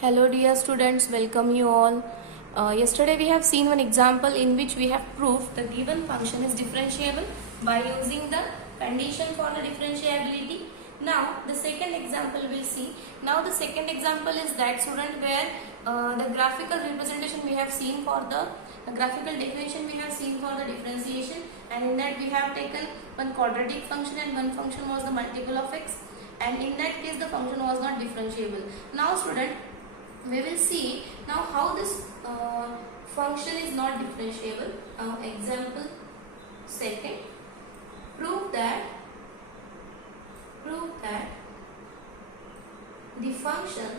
Hello dear students, welcome you all. Yesterday we have seen one example in which we have proved the given function is differentiable by using the condition for the differentiability. Now the second example we'll see. Now the second example is that student where the graphical representation we have seen for the graphical definition we have seen for the differentiation, and in that we have taken one quadratic function and one function was the multiple of x, and in that case the function was not differentiable. Now student, we will see now how this function is not differentiable. Example second, prove that the function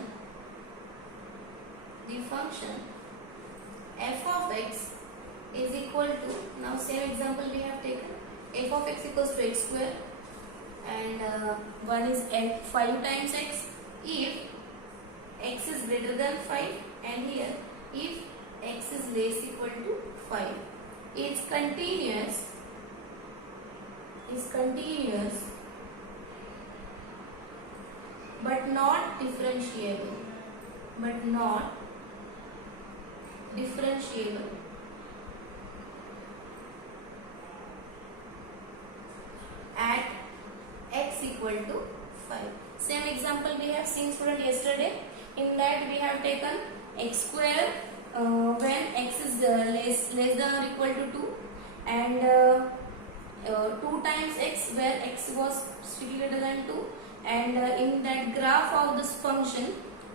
f of x is equal to, now same example we have taken, f of x equals to x square, and one is 5 times x if x is greater than 5, and here if x is less equal to 5. Is continuous but not differentiable at x equal to 5. Same example we have seen student yesterday. In that we have taken x square when x is less than or equal to 2, and 2 times x where x was strictly greater than 2, and in that graph of this function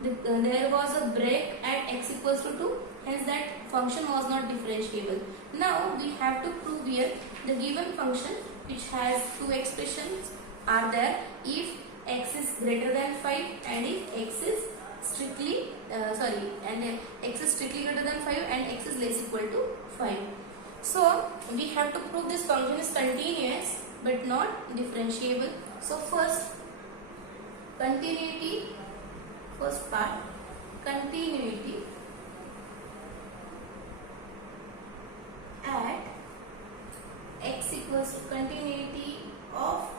there was a break at x equals to 2, hence that function was not differentiable. Now we have to prove here the given function which has two expressions are there if x is greater than 5 and if x is strictly x is strictly greater than 5 and x is less equal to 5. So we have to prove this function is continuous but not differentiable. So first part, continuity at x equals to continuity of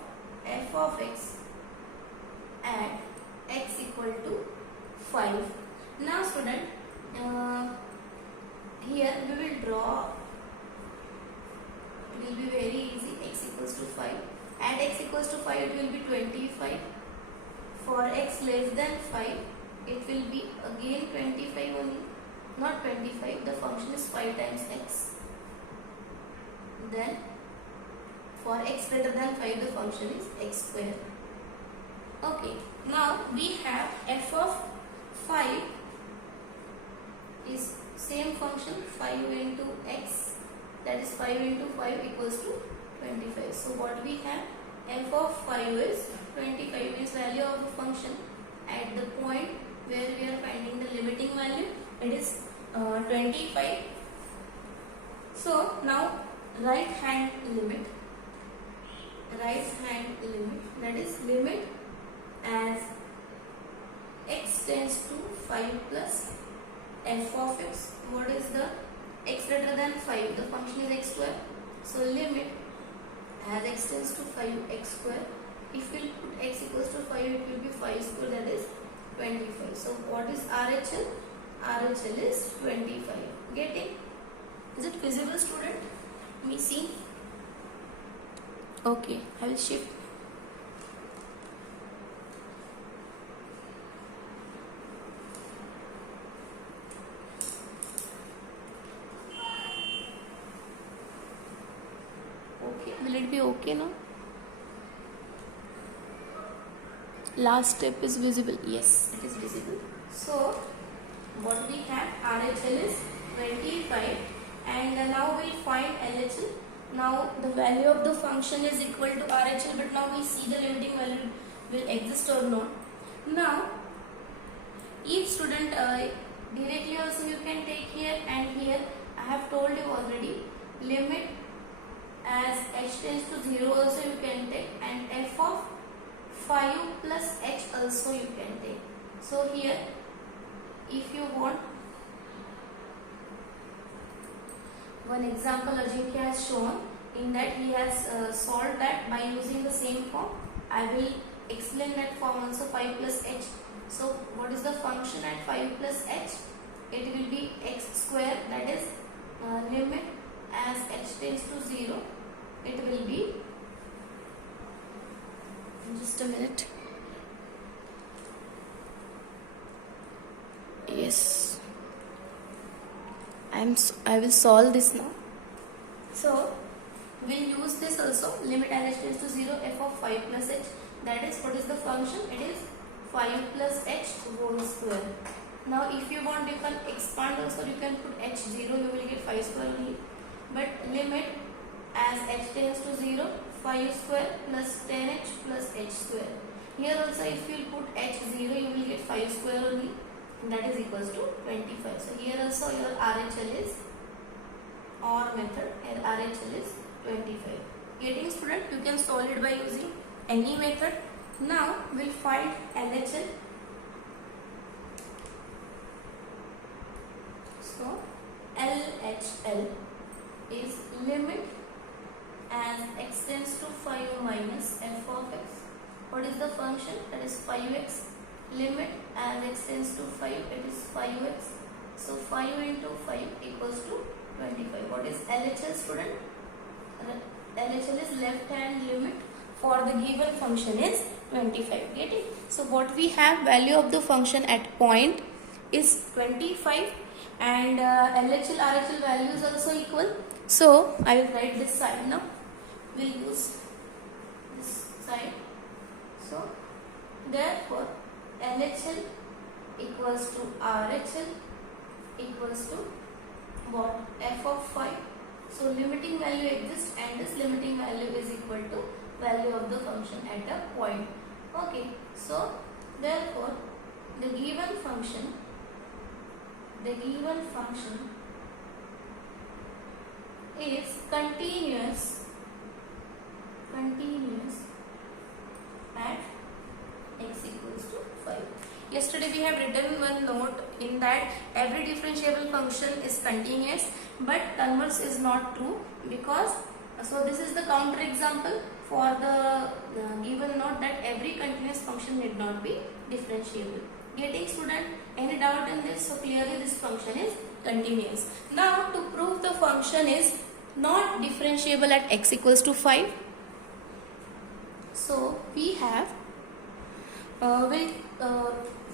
f of x at x equal to 5. Now student, here we will draw, it will be very easy. X equals to 5, at x equals to 5 it will be 25. For x less than 5 it will be again 25 only, not 25, the function is 5 times x. Then for x greater than 5 the function is x square. Okay, now we have f of 5 is same function 5 into x, that is 5 into 5 equals to 25. So what we have, f of 5 is 25, means value of the function at the point where we are finding the limiting value, it is 25. So now right hand limit, that is limit as x tends to 5 plus f of x. What is the x greater than 5? The function is x square. So limit as x tends to 5 x square. If we put x equals to 5, it will be 5 square, that is 25. So what is RHL? RHL is 25. Getting? Is it visible student? Let me see. Okay, I will shift. Okay, will it be okay now? Last step is visible. Yes, it is visible. So what we have, RHL is 25, and now we find LHL. Now the value of the function is equal to RHL, but now we see the limiting value will exist or not. Now if student, directly also you can take here and here, I have told you already, limit as h tends to 0 also you can take, and f of 5 plus h also you can take. So here if you want, one example Ajinkya has shown, in that he has solved that by using the same form. I will explain that form also, 5 plus h. So what is the function at 5 plus h? It will be x square, that is limit as h tends to 0. It will be, just a minute. Yes, I will solve this now. So we'll use this also, limit as h tends to 0 f of 5 plus h, that is, what is the function? It is 5 plus h whole square. Now if you want, you can expand also, you can put h 0, you will get 5 square only. But limit as h tends to 0, 5 square plus 10h plus h square. Here also if you put h 0, you will get 5 square only, and that is equals to 25. So here also your RHL is OR method, here RHL is 25. Getting student, you can solve it by using any method. Now we'll find LHL. So LHL is limit as x tends to 5 minus f of x. What is the function? That is 5x. Limit as x tends to 5, it is 5x. So 5 into 5 equals to 25. What is LHL, student? LHL is left hand limit for the given function is 25. Get it? So what we have, value of the function at point is 25, and LHL RHL values also equal. So I will write this side now. We'll use this side. So therefore LHL equals to RHL equals to what? F of 5. So limiting value exists, and this limiting value is equal to value of the function at a point. Okay, so therefore the given function is continuous at x equals to 5. Yesterday we have written one note in that every differentiable function is continuous, but converse is not true, because so this is the counter example for the given note that every continuous function need not be differentiable. Getting student, any doubt in this? So clearly this function is continuous. Now to prove the function is not differentiable at x equals to 5, so we have we'll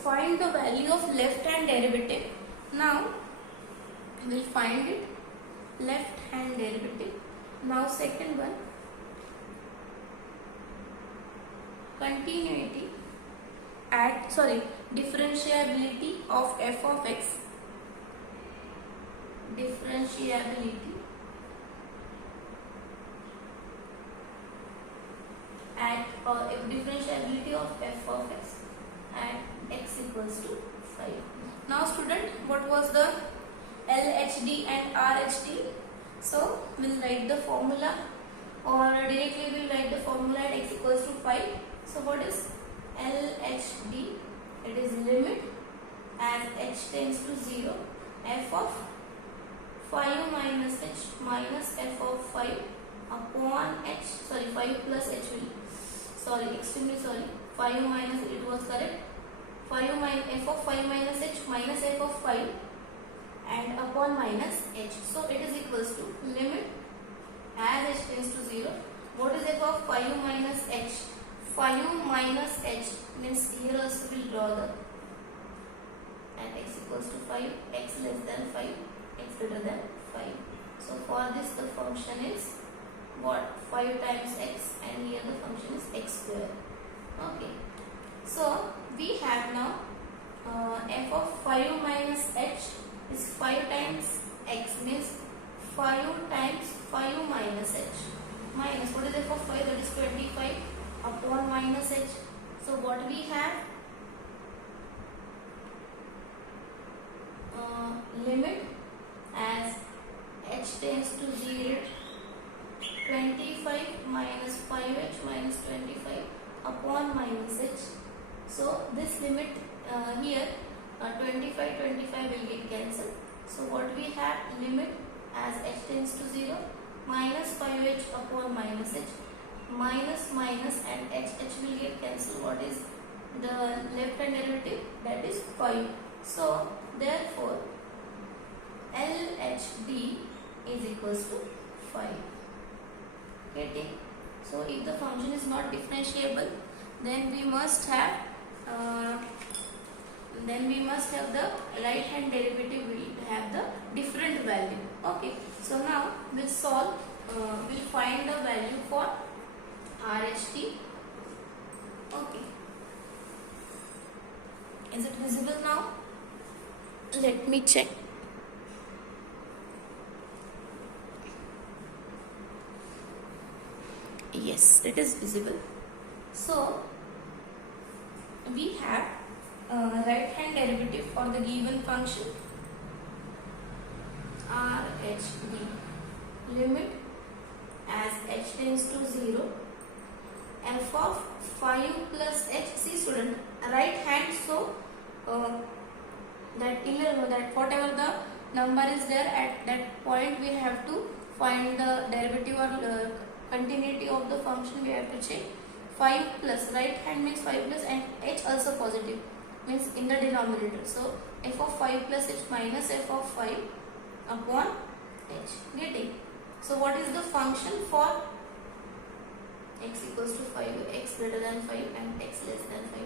find the value of left hand derivative. Now we'll find it, left hand derivative. Now second one, continuity at differentiability of f of x, differentiability at differentiability of f of x at x equals to 5. Now student, what was the LHD and RHD? So we'll write the formula, or directly we'll write the formula at x equals to 5. So what is LHD? It is limit as h tends to 0, f of 5 minus h minus f of 5 upon h, 5 plus h will, extremely sorry, 5 minus, it was correct, 5 minus f of 5 minus h minus f of 5 and upon minus h. So it is equals to limit as h tends to 0. What is f of 5 minus h? 5 minus h means here also we will draw the, and x equals to 5, x less than 5, x greater than 5. So for this the function is what? 5 times x, and here the function is x square. Okay. So we have now f of 5 minus h is 5 times x, means 5 times 5 minus h minus, what is f of 5? That is 25 upon minus h. So what we have, limit as h tends to 0, 25 minus 5h minus 25 upon minus h. So this limit here 25 will get cancelled. So what we have, limit as h tends to 0, minus 5h upon minus h, minus and h will get cancelled. What is the left hand derivative, that is 5. So therefore LHD is equals to 5. Getting? So if the function is not differentiable, then we must have the right hand derivative will have the different value. Okay. So now we'll solve. We'll find the value for RHT. Okay. Is it visible now? Let me check. Yes, it is visible. So we have right hand derivative for the given function RHD. Limit as h tends to 0, f of 5 plus h. See student, right hand, so that whatever the number is there at that point, we have to find the derivative or continuity of the function. We have to check 5 plus, right hand means 5 plus, and h also positive, means in the denominator. So f of 5 plus h minus f of 5 upon h. Getting? So what is the function for x equals to 5, x greater than 5 and x less than 5?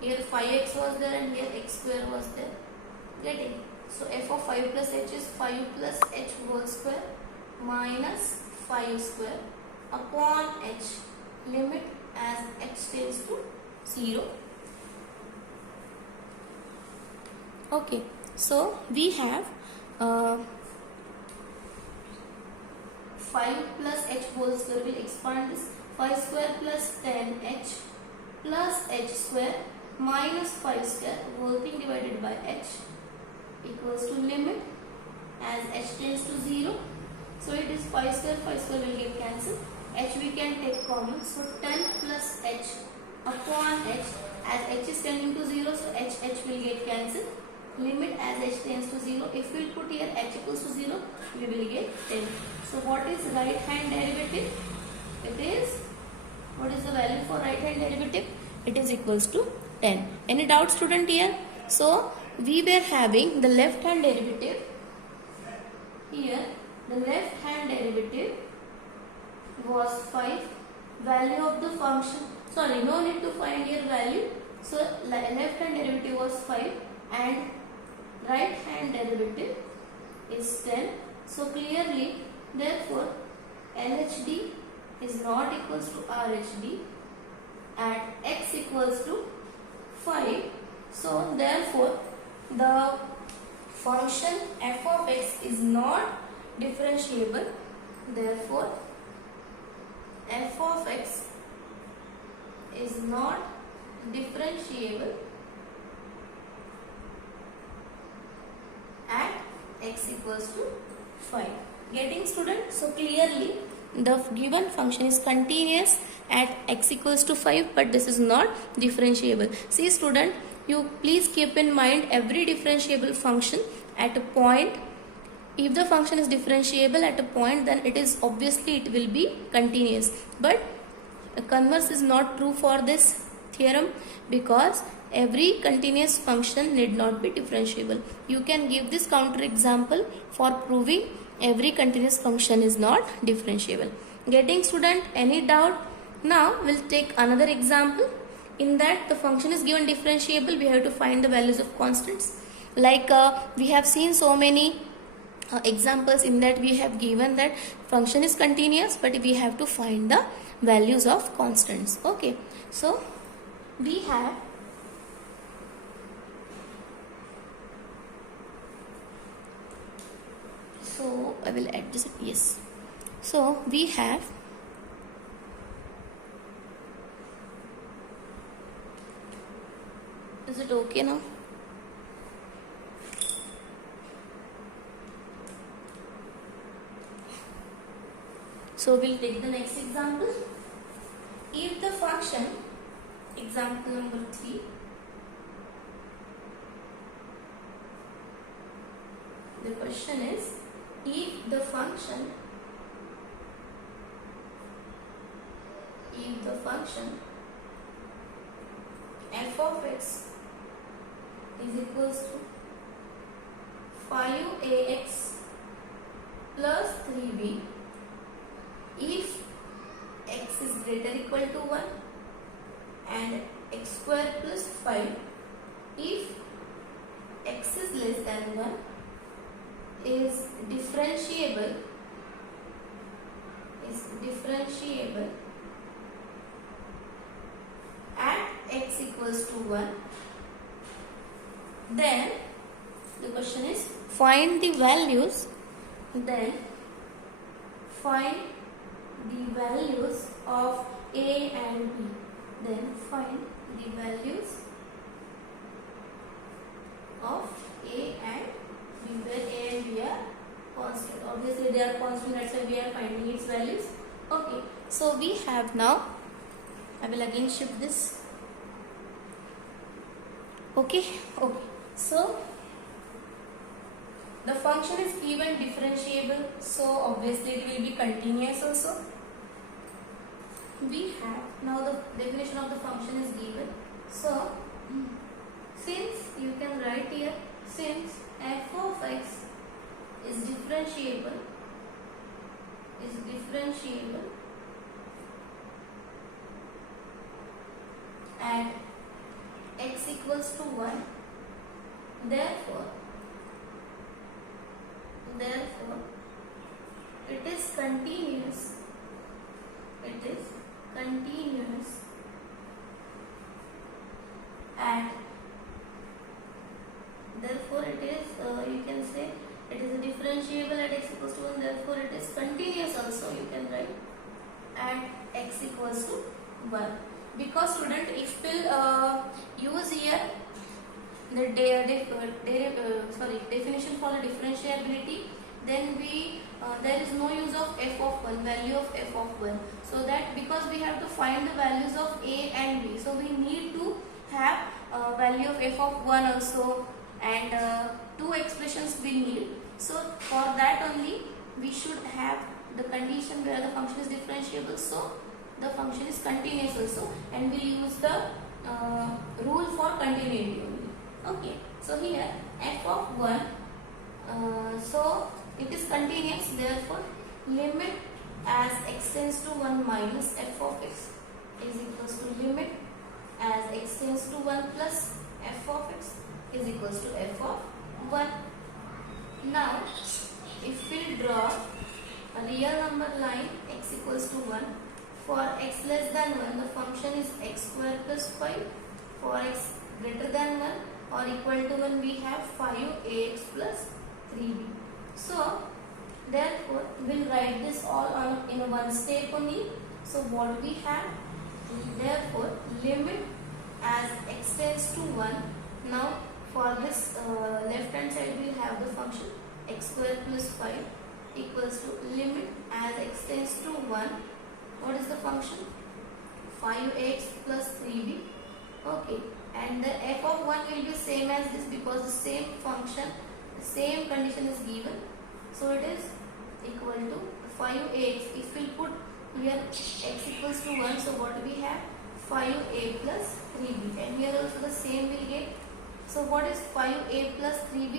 Here 5x was there and here x square was there. Getting? So f of 5 plus h is 5 plus h whole square minus 5 square upon h. Limit as h tends to 0. Okay. So we have 5 plus h whole square. Will expand this. 5 square plus 10h plus h square minus 5 square whole thing divided by h equals to limit as h tends to 0. So it is 5 square will get cancelled. H we can take common. So 10 plus h upon h, as h is tending to 0, so h will get cancelled. Limit as h tends to 0. If we put here h equals to 0, we will get 10. So what is right hand derivative? It is, what is the value for right hand derivative? It is equals to 10. Any doubt student here? So we were having the left hand derivative. Here the left hand derivative was 5. Value of the function, sorry, no need to find here value. So left hand derivative was 5 and right hand derivative is 10. So clearly, therefore LHD is not equals to RHD at x equals to 5. So therefore the function f of x is not differentiable. Therefore f of x is not differentiable at x equals to 5. Getting student? So clearly the given function is continuous at x equals to 5, but this is not differentiable. See student, you please keep in mind every differentiable function at a point. If the function is differentiable at a point, then it is obviously it will be continuous. But converse is not true for this theorem, because every continuous function need not be differentiable. You can give this counter example for proving every continuous function is not differentiable. Getting student? Any doubt? Now we'll take another example. In that the function is given differentiable, we have to find the values of constants. Like we have seen so many examples in that we have given that function is continuous, but we have to find the values of constants. Okay, so we have I will adjust it. Yes, so we have is it okay now? So we'll take the next example. If the function, example number 3, the question is, if the function f of x is equals to 5ax plus 3b if x is greater equal to 1 and x square plus 5 if x is less than 1 is differentiable at x equals to 1. Then the question is find the values. Then find the values of a and b. Then find the values of a and b, where a and b are constant. Obviously they are constant, that's why we are finding its values. Okay, so we have now, I will again shift this. Okay, so the function is given differentiable, so obviously it will be continuous also. We have now the definition of the function is given. So since you can write here, since f of x is differentiable at x equals to 1, therefore it is continuous at, therefore it is you can say it is a differentiable at x equals to 1, therefore it is continuous also, you can write at x equals to 1. Because student, if we'll use here the definition for the differentiability, then we there is no use of f of 1, value of f of 1. So that because we have to find the values of a and b, so we need to have value of f of 1 also, and two expressions we need. So for that only we should have the condition where the function is differentiable, so the function is continuous also, and we use the rule for continuity only. Okay, so here f of 1, so it is continuous, therefore limit as x tends to 1 minus f of x is equals to limit as x tends to 1 plus f of x is equals to f of 1. Now if we draw a real number line x equals to 1, for x less than 1 the function is x square plus 5, for x greater than 1 or equal to 1 we have 5ax plus 3b. So therefore we'll write this all on in one step only. So what we have, therefore limit as x tends to 1. Now for this left hand side we will have the function x square plus 5 equals to limit as x tends to 1. What is the function? 5x plus 3b. Okay, and the f of 1 will be same as this because the same function, the same condition is given. So it is equal to 5ax. If we put here x equals to 1, so what we have? 5a plus 3b, and here also the same will get. So what is 5a plus 3b?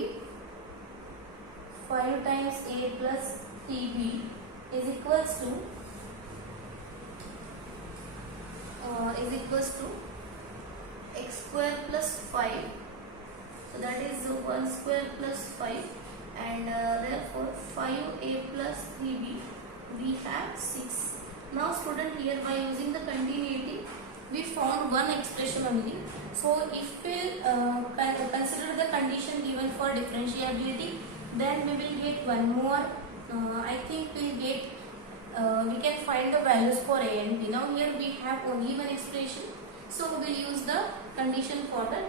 5 times a plus 3b is equals to x square plus 5. So that is 1 square plus 5, and therefore 5a plus 3b we have 6. Now student, here by using the continuity we found one expression only. So if we consider the condition given for differentiability, then we will get one more. I think we can find the values for a and b. Now here we have only one expression, so we will use the condition for the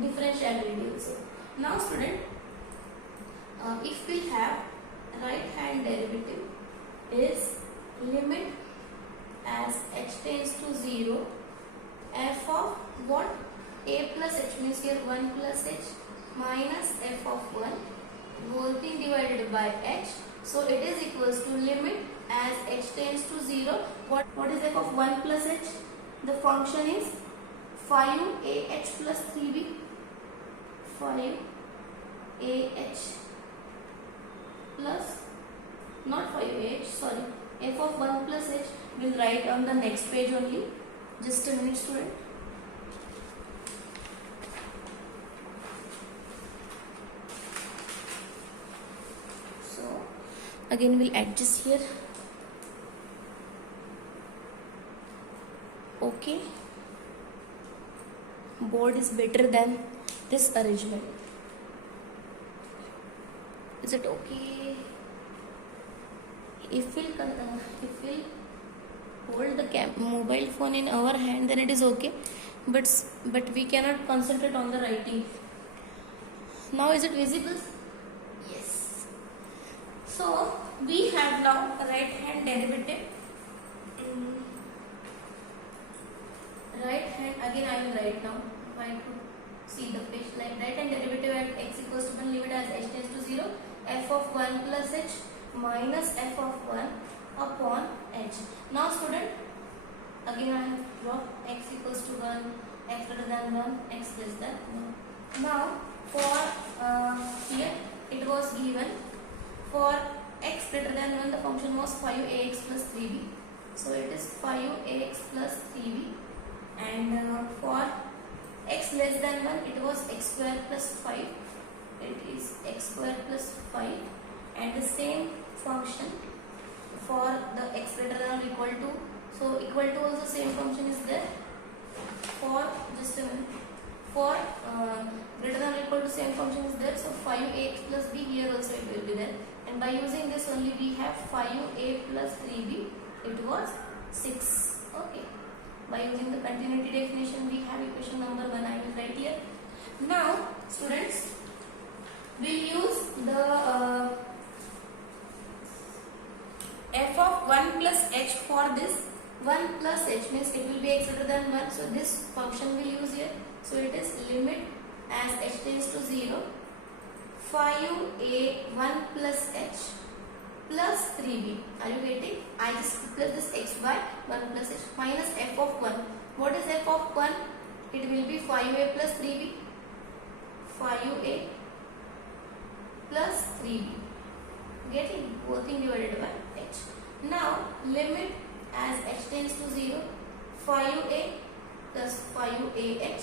differentiability also. Now student, if we have right hand derivative is limit as h tends to 0 f of what? A plus h, means here 1 plus h minus f of 1 whole thing divided by h. So it is equals to limit as h tends to 0. What is f of 1 plus h? The function is 5ah plus 3b, 5ah plus, not 5ah, sorry, f of 1 plus h will write on the next page only. Just a minute, student. So again we'll adjust here. Okay, board is better than this arrangement. Is it okay? If we'll hold the mobile phone in our hand, then it is okay, but we cannot concentrate on the writing. Now is it visible? Yes. So we have now right hand derivative. Right hand, again I will write now. Try to see the page. Like right hand derivative at x equals to 1, limit as h tends to 0, f of 1 plus h minus f of 1 upon h. Now student, again I have dropped x equals to 1, x greater than 1, x less than 1. Now for here it was given for x greater than 1 the function was 5ax plus 3b. So it is 5ax plus 3b, and for x less than 1 it was x square plus 5. It is x square plus 5, and the same function for the x greater than or equal to, so equal to also same function is there. For just a minute, for greater than or equal to same function is there, so 5ax plus b here also it will be there, and by using this only we have 5a plus 3b, it was 6. Okay, by using the continuity definition we have equation number 1. I will write here. Now students, we'll use the f of 1 plus h for this. 1 plus h means it will be x greater than 1, so this function will use here. So it is limit as h tends to 0, 5a1 plus h plus 3b. Are you getting? I just replace this x by 1 plus h minus f of 1. What is f of 1? It will be 5a plus 3b. 5a plus 3b. Getting? Both thing divided by h. Now limit as h tends to 0, 5a plus 5ah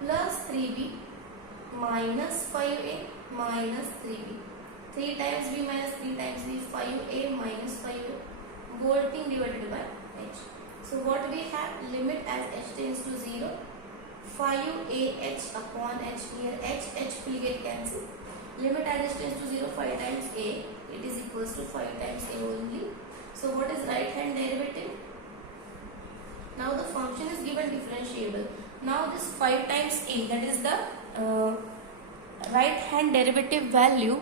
plus 3b minus 5a minus 3b. 3 times b minus 3 times b, 5a minus 5a, whole thing divided by h. So what we have, limit as h tends to 0, 5ah upon h, here h will get cancelled. Limit as h tends to 0, 5 times a, it is equals to 5 times a only. So what is right hand derivative? Now the function is given differentiable. Now this 5 times a, that is the right hand derivative value,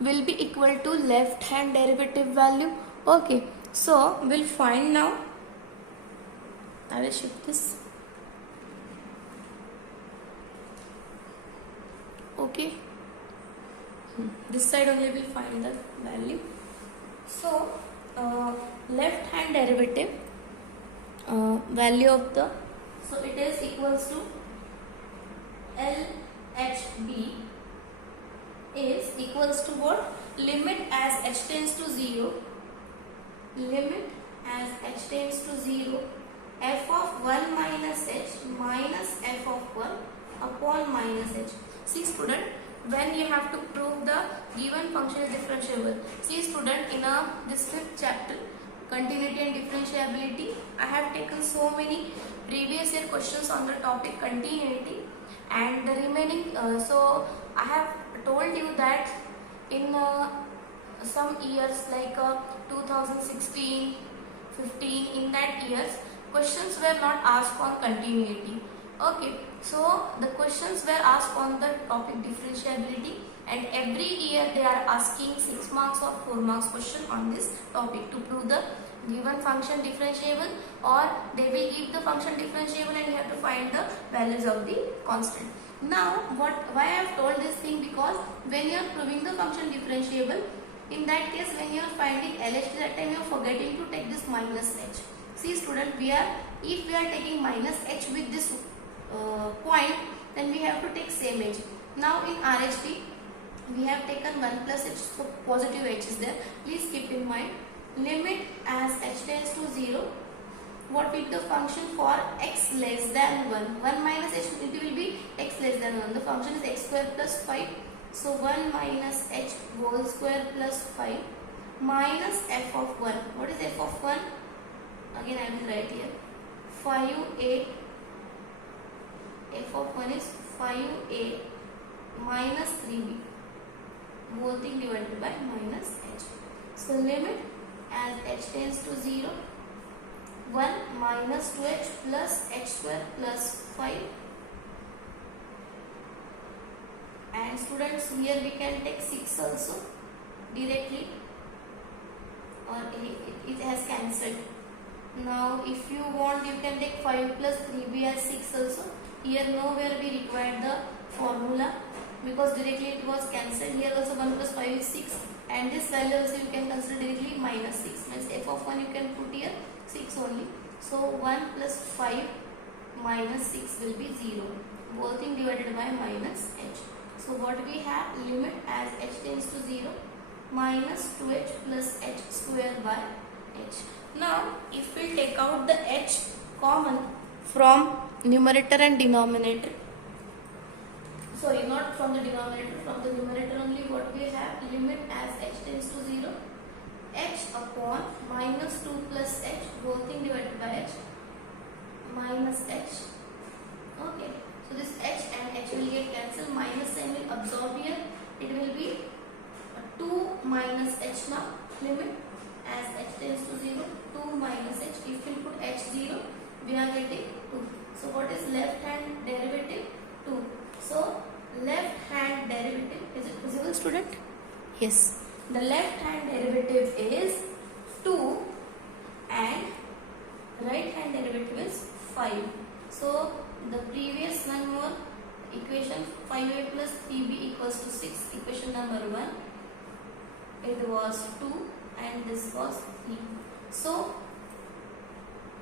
will be equal to left hand derivative value. Okay, so we'll find now. I will shift this. Okay, this side only will find the value. So left hand derivative value of the, so it is equals to LHB is equals to what? Limit as h tends to 0, limit as h tends to 0, f of 1 minus h minus f of 1 upon minus h. See student, when you have to prove the given function is differentiable. See student, in this 5th chapter, continuity and differentiability, I have taken so many previous year questions on the topic continuity, and the remaining, so I have told you that in some years like 2016, 15, in that years questions were not asked on continuity. Okay, so the questions were asked on the topic differentiability, and every year they are asking 6 marks or 4 marks question on this topic to prove the given function differentiable, or they will give the function differentiable and you have to find the values of the constant. Now why I have told this thing, because when you are proving the function differentiable, in that case when you are finding LHD, that time you are forgetting to take this minus h. See student, if we are taking minus h with this point, then we have to take same h. Now in RHP we have taken 1 plus h, so positive h is there. Please keep in mind, limit as h tends to 0. What will be the function for x less than 1? 1 minus h, it will be x less than 1. The function is x square plus 5. So 1 minus h whole square plus 5 minus f of 1. What is f of 1? Again I will write here 5a. F of 1 is 5a minus 3b. Whole thing divided by minus h. So limit as h tends to 0. 1 minus 2h plus h square plus 5. And students, here we can take 6 also directly, or it has cancelled. Now if you want, you can take 5 plus 3b as 6 also. Here nowhere we required the formula because directly it was cancelled. Here also 1 plus 5 is 6, and this value also you can consider directly minus 6. Means f of 1 you can put here 6 only. So 1 plus 5 minus 6 will be 0. Whole thing divided by minus h. So what we have, limit as h tends to 0 minus 2h plus h square by h. Now if we take out the h common from numerator and denominator, sorry, not from the denominator, from the numerator only, what we have, limit as h tends to 0, h upon minus 2 plus h, whole thing divided by h, minus h. Okay, so this h and h will get cancelled, minus sign will absorb here, it will be 2 minus h. Now limit as h tends to 0, 2 minus h. If we put h 0, we are getting 2. So what is left hand derivative? 2. So left hand derivative, is it visible student? Yes. The left hand derivative is 2 and right hand derivative is 5. So the previous one more equation, 5a plus 3b equals to 6, equation number 1, it was 2 and this was 3. So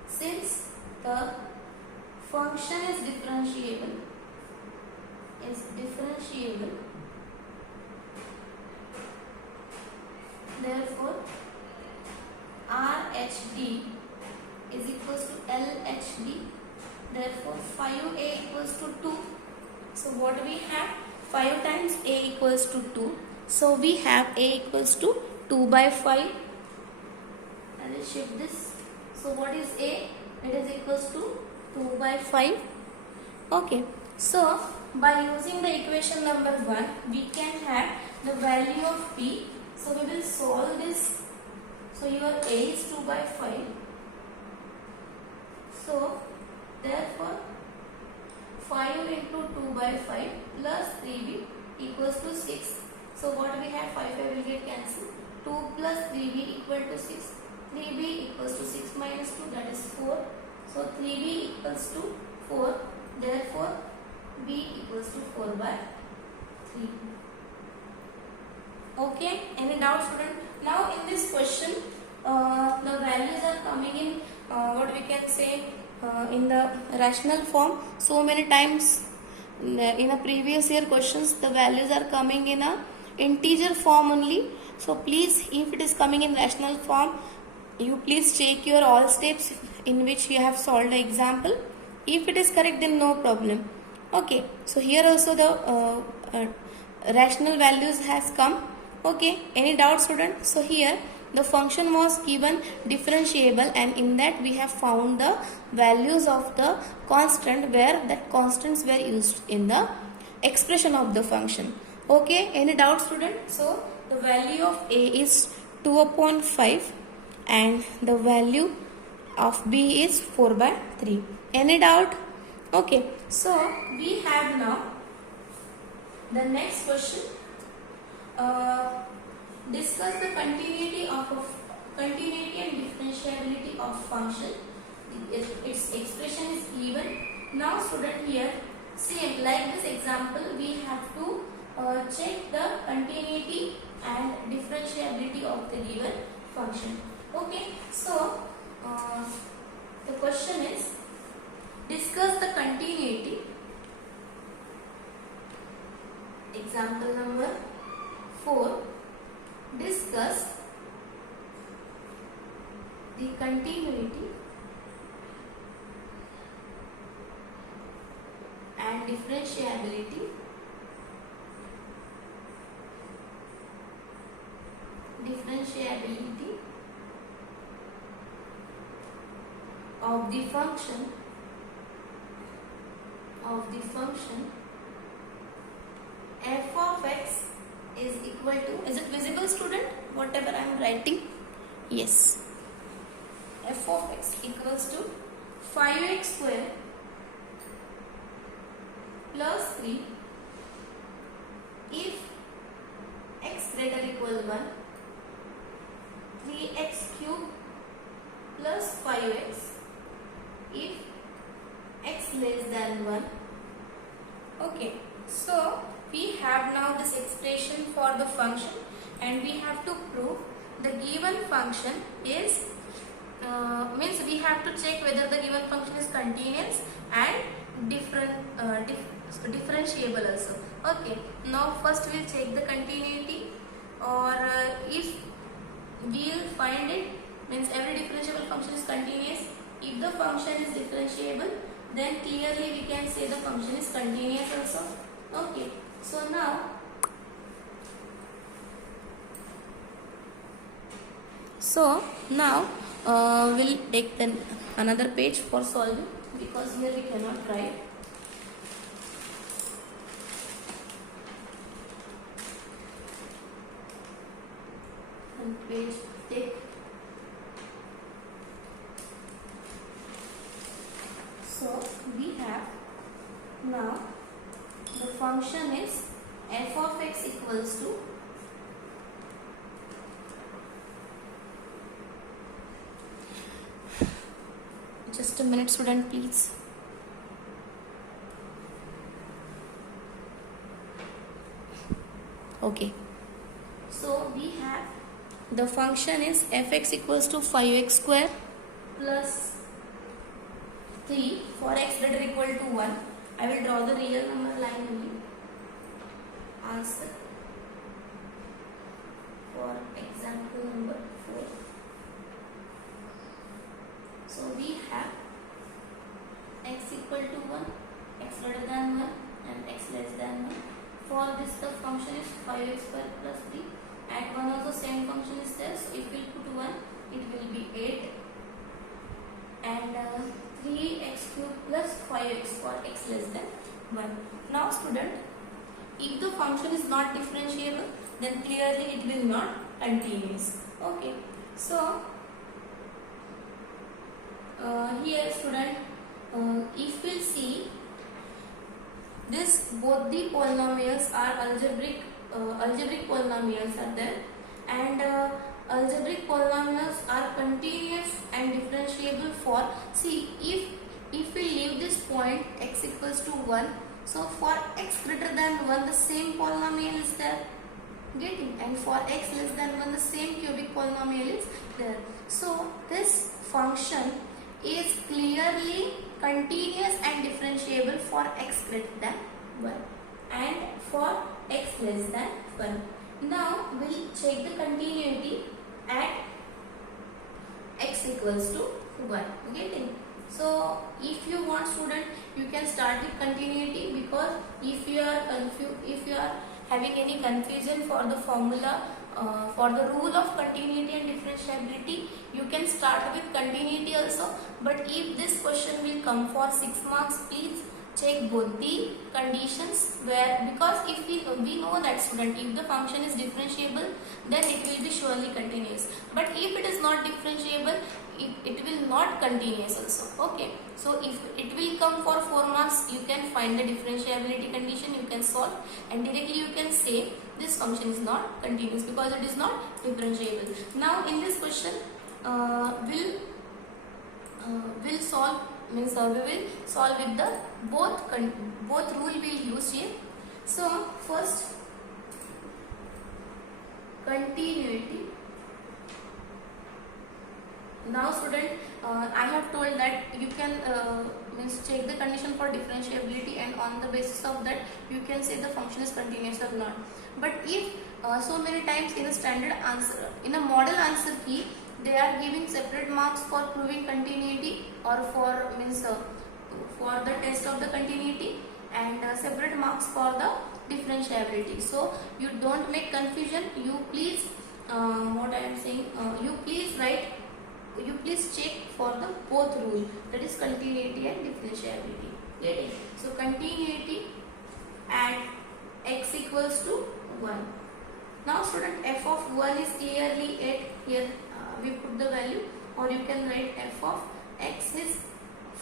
since the function is differentiable, therefore RHD is equals to LHD. Therefore 5a equals to 2. So what we have, 5 times a equals to 2. So we have a equals to 2 by 5. I will shift this. So what is a? It is equals to 2 by 5. Okay. So by using the equation number 1, we can have the value of p. So we will solve this. So your a is 2 by 5. So therefore 5 into 2 by 5 plus 3b equals to 6. So what we have, 5 will get cancelled. 2 plus 3b equal to 6. 3b equals to 6 minus 2, that is 4. So 3b equals to 4. Therefore b equals to 4 by 3. Okay, any doubt student? Now in this question the values are coming in what we can say in the rational form. So many times in a previous year questions the values are coming in a integer form only. So please, if it is coming in rational form, you please check your all steps in which you have solved the example. If it is correct, then no problem. Okay, so here also the rational values has come. Okay, any doubt student? So here the function was given differentiable, and in that we have found the values of the constant where that constants were used in the expression of the function. Okay, any doubt student? So the value of a is 2 upon 5 and the value of b is 4 by 3. Any doubt? Okay, so we have now the next question. Discuss the continuity and differentiability of function. Its expression is given. Now student, here same like this example, we have to check the continuity and differentiability of the given function. Okay, so The question is, discuss the continuity. Example number 4. Discuss the continuity and differentiability of the function f of x is equal to, is it visible student, whatever I am writing? Yes, f of x equals to 5x square plus 3 if x greater equal 1, 3x cube plus 5x if x less than 1. Okay, so we have now this expression for the function, and we have to prove the given function is means we have to check whether the given function is continuous and differentiable also. Okay, now first we'll check the continuity, or if we'll find it, means every differentiable function is continuous. If the function is differentiable, then clearly we can say the function is continuous also. Okay, so now we'll take then another page for solving, because here we cannot write. And page take. So we have now the function is f of x equals to just a minute student please. Okay, so we have the function is fx equals to 5x square plus 3 for x greater equal to 1. I will draw the real number line only. Answer for example number 4. So we have x equal to 1, x greater than 1 and x less than 1. For this the function is 5x square plus 3. At 1 also same function is there. So if we put 1, it will be 8. And 3x cube plus 5x for x less than 1. Now student, if the function is not differentiable, then clearly it will not continuous. Okay, so here student, if we see this, both the polynomials are algebraic polynomials are there, and algebraic polynomials are continuous and differentiable for, see, if we leave this point x equals to 1, so for x greater than 1 the same polynomial is there, getting, and for x less than 1 the same cubic polynomial is there. So this function is clearly continuous and differentiable for x greater than 1 and for x less than 1. Now we'll check the continuity at x equals to 1. Getting? So if you want student, you can start with continuity, because if you are having any confusion for the formula for the rule of continuity and differentiability, you can start with continuity also. But if this question will come for 6 marks, please check both the conditions, where, because if we know that student, if the function is differentiable, then it will be surely continuous, but if it is not differentiable, it will not continuous also. Okay, so if it will come for 4 marks, you can find the differentiability condition, you can solve, and directly you can say this function is not continuous because it is not differentiable. Now in this question we'll solve, means we will solve with the both rule we'll use here. So first, continuity Now student, I have told that you can means check the condition for differentiability, and on the basis of that you can say the function is continuous or not. But if so many times in a standard answer, in a model answer key, they are giving separate marks for proving continuity or for means for the test of the continuity, and separate marks for the differentiability. So you don't make confusion. You please what I am saying, you please write, you please check for the both rule, that is continuity and differentiability. Getting? So continuity at x equals to 1. Now student, f of 1 is clearly 8. Here we put the value, or you can write f of x is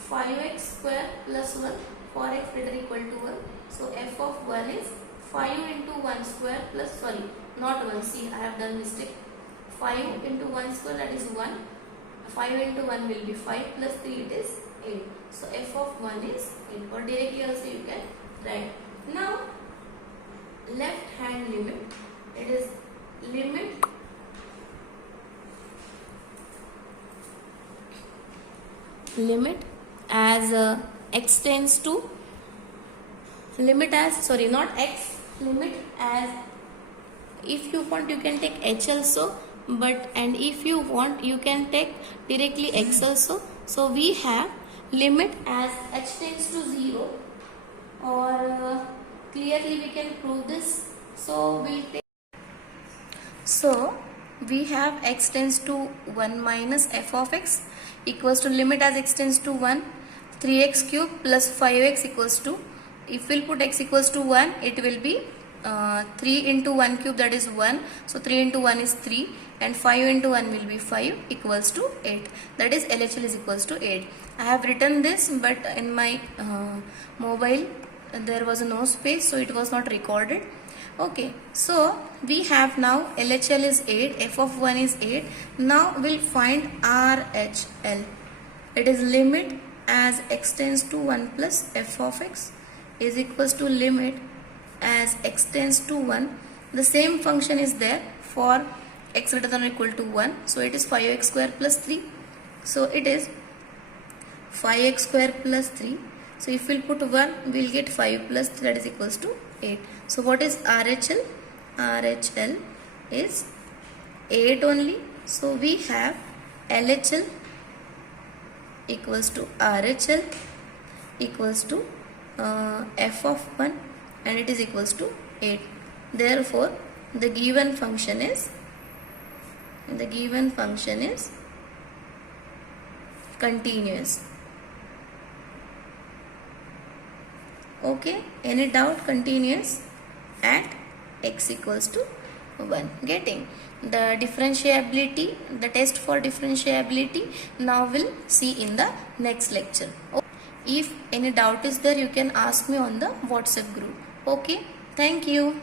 5x square plus 1 for x greater equal to 1. So f of 1 is 5 into 1 square plus, sorry, not 1, see I have done mistake. 5 into 1 square, that is 1. 5 into 1 will be 5 plus 3, it is 8. So f of 1 is 8, or directly also you can write. Now left hand limit, it is limit as x tends to, limit as, sorry, not x, limit as, if you want you can take h also, but and if you want you can take directly x also. So we have limit as h tends to 0, or clearly we can prove this. So we'll take, so we have x tends to 1 minus f of x equals to limit as x tends to 1, 3x cube plus 5x equals to, if we'll put x equals to 1, it will be 3 into 1 cube, that is 1. So 3 into 1 is 3, and 5 into 1 will be 5 equals to 8. That is LHL is equals to 8. I have written this, but in my mobile there was no space, so it was not recorded. Okay, so we have now LHL is 8, f of 1 is 8. Now we'll find RHL. It is limit as x tends to 1 plus f of x is equals to limit as x tends to 1. The same function is there for x greater than or equal to 1. So it is 5x square plus 3. So it is 5x square plus 3. So if we'll put 1, we'll get 5 plus 3, that is equals to 8. So what is RHL? RHL is 8 only. So we have LHL equals to RHL equals to f of 1, and it is equals to 8. Therefore the given function is continuous. Okay, any doubt? Continuous at x equals to 1. Getting? The differentiability, the test for differentiability now we'll see in the next lecture. If any doubt is there, you can ask me on the WhatsApp group. Okay, thank you.